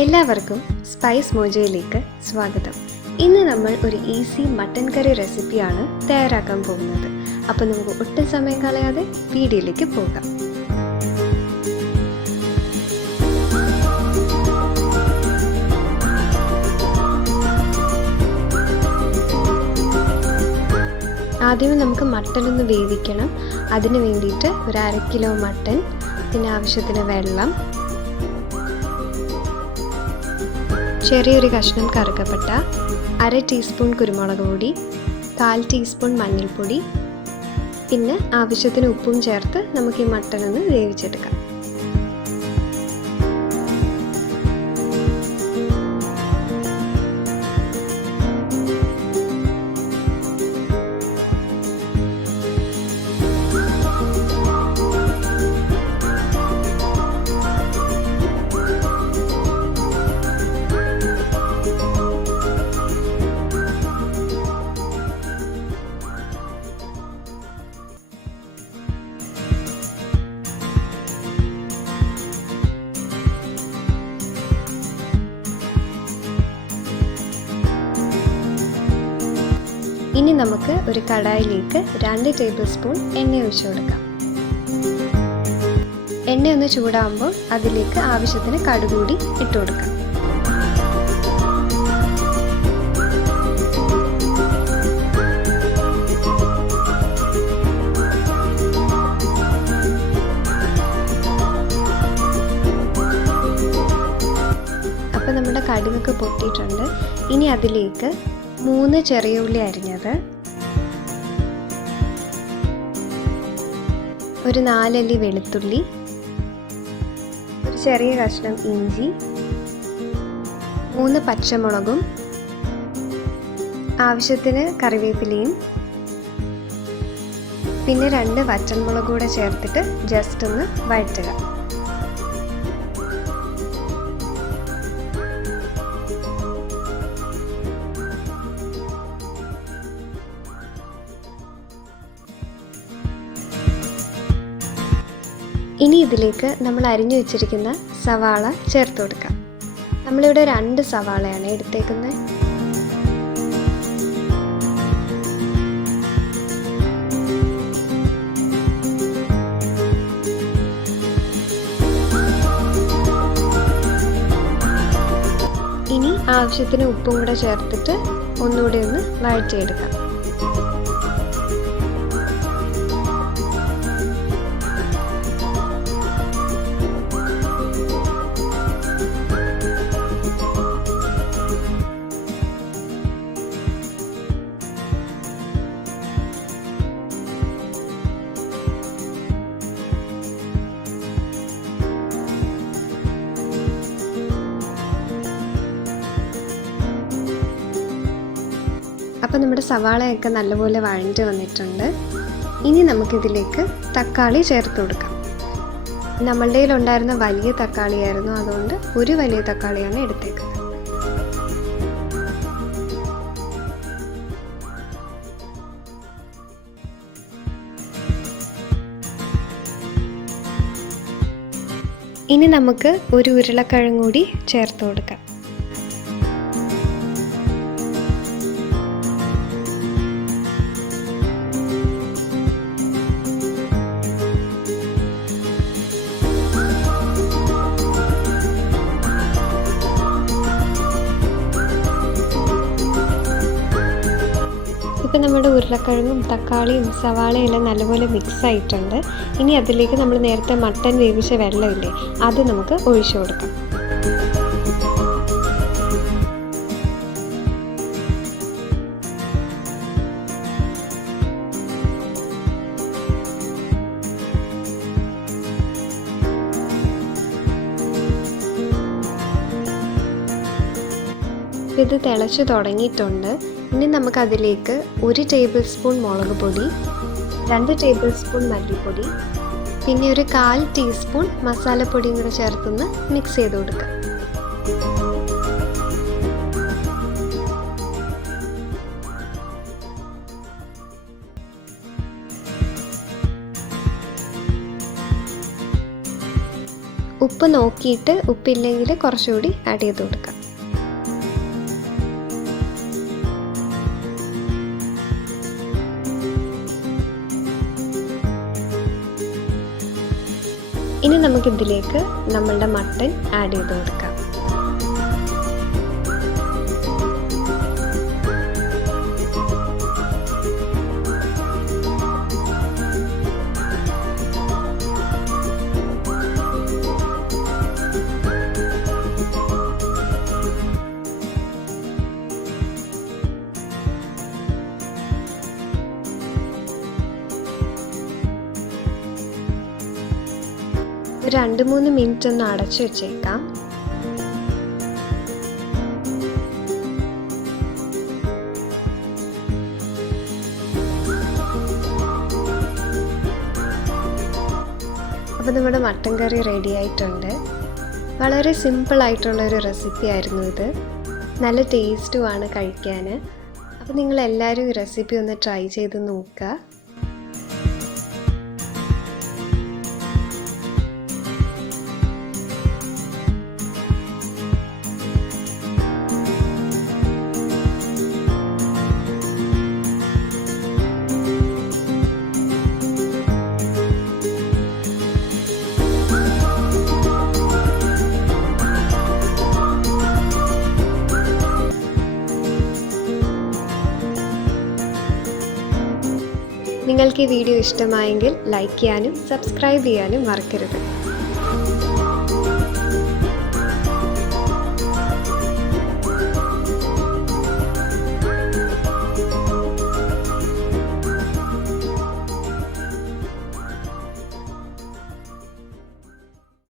എല്ലാവർക്കും സ്പൈസ് മോജോയിലേക്ക് സ്വാഗതം. ഇന്ന് നമ്മൾ ഒരു ഈസി മട്ടൻ കറി റെസിപ്പിയാണ് തയ്യാറാക്കാൻ പോകുന്നത്. അപ്പോൾ നമുക്ക് ഒട്ടും സമയം കളയാതെ വീഡിയോയിലേക്ക് പോകാം. ആദ്യമേ നമുക്ക് മട്ടൻ ഒന്ന് വേവിക്കണം. അതിന് വേണ്ടിയിട്ട് ഒരു 1/2 കിലോ മട്ടൻ, പിന്നെ ആവശ്യത്തിന് വെള്ളം, ചെറിയൊരു കഷ്ണം കറുകപ്പട്ട, 1/2 ടീസ്പൂൺ കുരുമുളക് പൊടി, 1/4 ടീസ്പൂൺ മഞ്ഞൾപ്പൊടി, പിന്നെ ആവശ്യത്തിന് ഉപ്പും ചേർത്ത് നമുക്ക് ഈ മട്ടൻ ഒന്ന് വേവിച്ചെടുക്കാം. ഇനി നമുക്ക് ഒരു കടായിലേക്ക് 2 ടേബിൾ സ്പൂൺ എണ്ണ ഒഴിച്ചു കൊടുക്കാം. എണ്ണ ഒന്ന് ചൂടാകുമ്പോൾ അതിലേക്ക് ആവശ്യത്തിന് കടുക് കൂടി ഇട്ട് കൊടുക്കാം. അപ്പോൾ നമ്മുടെ കടുകൊക്കെ പൊട്ടിയിട്ടുണ്ട്. ഇനി അതിലേക്ക് 3 ചെറിയ ഉള്ളി അരിഞ്ഞത്, ഒരു 4 അല്ലി വെളുത്തുള്ളി, ഒരു ചെറിയ കഷ്ണം ഇഞ്ചി, 3 പച്ചമുളകും, ആവശ്യത്തിന് കറിവേപ്പിലയും, പിന്നെ 2 വറ്റൽമുളക് കൂടെ ചേർത്തിട്ട് ജസ്റ്റ് ഒന്ന് വഴറ്റുക. ഇനി ഇതിലേക്ക് നമ്മൾ അരിഞ്ഞു വെച്ചിരിക്കുന്ന സവാള ചേർത്ത് കൊടുക്കാം. നമ്മളിവിടെ 2 സവാളയാണ് എടുത്തേക്കുന്നത്. ഇനി ആവശ്യത്തിന് ഉപ്പും കൂടെ ചേർത്തിട്ട് ഒന്നുകൂടി ഒന്ന് വഴറ്റിയെടുക്കാം. അപ്പോൾ നമ്മുടെ സവാളയൊക്കെ നല്ലപോലെ വഴഞ്ഞ് വന്നിട്ടുണ്ട്. ഇനി നമുക്കിതിലേക്ക് തക്കാളി ചേർത്ത് കൊടുക്കാം. നമ്മളുടെ കയ്യിലുണ്ടായിരുന്ന വലിയ തക്കാളിയായിരുന്നു, അതുകൊണ്ട് ഒരു വലിയ തക്കാളിയാണ് എടുത്തേക്കുന്നത്. ഇനി നമുക്ക് ഒരു ഉരുളക്കിഴങ്ങ് കൂടി ചേർത്ത് കൊടുക്കാം. ഇപ്പം നമ്മുടെ ഉരുളക്കിഴങ്ങും തക്കാളിയും സവാളയും എല്ലാം നല്ലപോലെ മിക്സ് ആയിട്ടുണ്ട്. ഇനി അതിലേക്ക് നമ്മൾ നേരത്തെ മട്ടൻ വേവിച്ച വെള്ളമില്ലേ, അത് നമുക്ക് ഒഴിച്ചു കൊടുക്കാം. ഇത് തിളച്ച് തുടങ്ങിയിട്ടുണ്ട്. ഇനി നമുക്കതിലേക്ക് 1 ടേബിൾ സ്പൂൺ മുളക് പൊടി, 2 ടേബിൾ സ്പൂൺ മല്ലിപ്പൊടി, പിന്നെ ഒരു 1/4 ടീസ്പൂൺ മസാലപ്പൊടിയും കൂടെ ചേർത്തൊന്ന് മിക്സ് ചെയ്ത് കൊടുക്കാം. ഉപ്പ് നോക്കിയിട്ട് ഉപ്പില്ലെങ്കിൽ കുറച്ചുകൂടി ആഡ് ചെയ്ത് കൊടുക്കാം. ഇനി നമുക്കിതിലേക്ക് നമ്മളുടെ മട്ടൺ ആഡ് ചെയ്ത് കൊടുക്കാം. ഒരു 2-3 മിനിറ്റ് ഒന്ന് അടച്ചു വെച്ചേക്കാം. അപ്പോൾ നമ്മുടെ മട്ടൻ കറി റെഡി ആയിട്ടുണ്ട്. വളരെ സിമ്പിളായിട്ടുള്ളൊരു റെസിപ്പി ആയിരുന്നു ഇത്. നല്ല ടേസ്റ്റുമാണ് കഴിക്കാൻ. അപ്പോൾ നിങ്ങളെല്ലാവരും ഈ റെസിപ്പി ഒന്ന് ട്രൈ ചെയ്ത് നോക്കുക. നിങ്ങൾക്ക് ഈ വീഡിയോ ഇഷ്ടമായെങ്കിൽ ലൈക്ക് ചെയ്യാനും സബ്സ്ക്രൈബ് ചെയ്യാനും മറക്കരുത്.